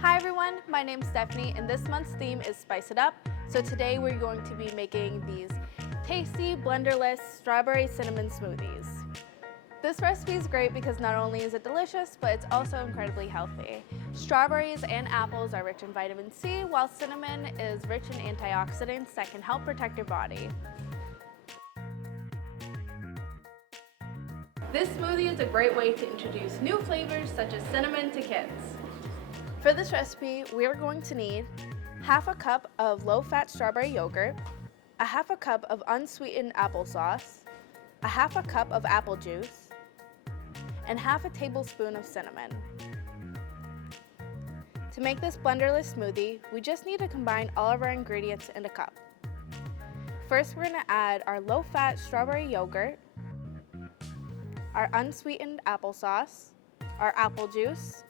Hi everyone, my name's Stephanie and this month's theme is Spice It Up. So today we're going to be making these tasty, blenderless strawberry cinnamon smoothies. This recipe is great because not only is it delicious, but it's also incredibly healthy. Strawberries and apples are rich in vitamin C, while cinnamon is rich in antioxidants that can help protect your body. This smoothie is a great way to introduce new flavors such as cinnamon to kids. For this recipe, we are going to need half a cup of low-fat strawberry yogurt, a half a cup of unsweetened applesauce, a half a cup of apple juice, and half a tablespoon of cinnamon. To make this blenderless smoothie, we just need to combine all of our ingredients in a cup. First, we're going to add our low-fat strawberry yogurt, our unsweetened applesauce, our apple juice,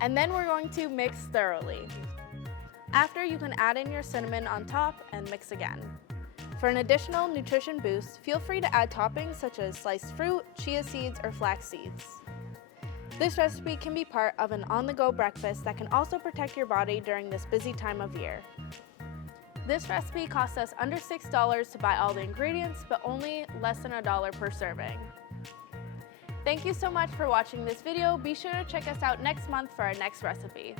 and then we're going to mix thoroughly. After, you can add in your cinnamon on top and mix again. For an additional nutrition boost, feel free to add toppings such as sliced fruit, chia seeds, or flax seeds. This recipe can be part of an on-the-go breakfast that can also protect your body during this busy time of year. This recipe costs us under $6 to buy all the ingredients, but only less than $1 per serving. Thank you so much for watching this video. Be sure to check us out next month for our next recipe.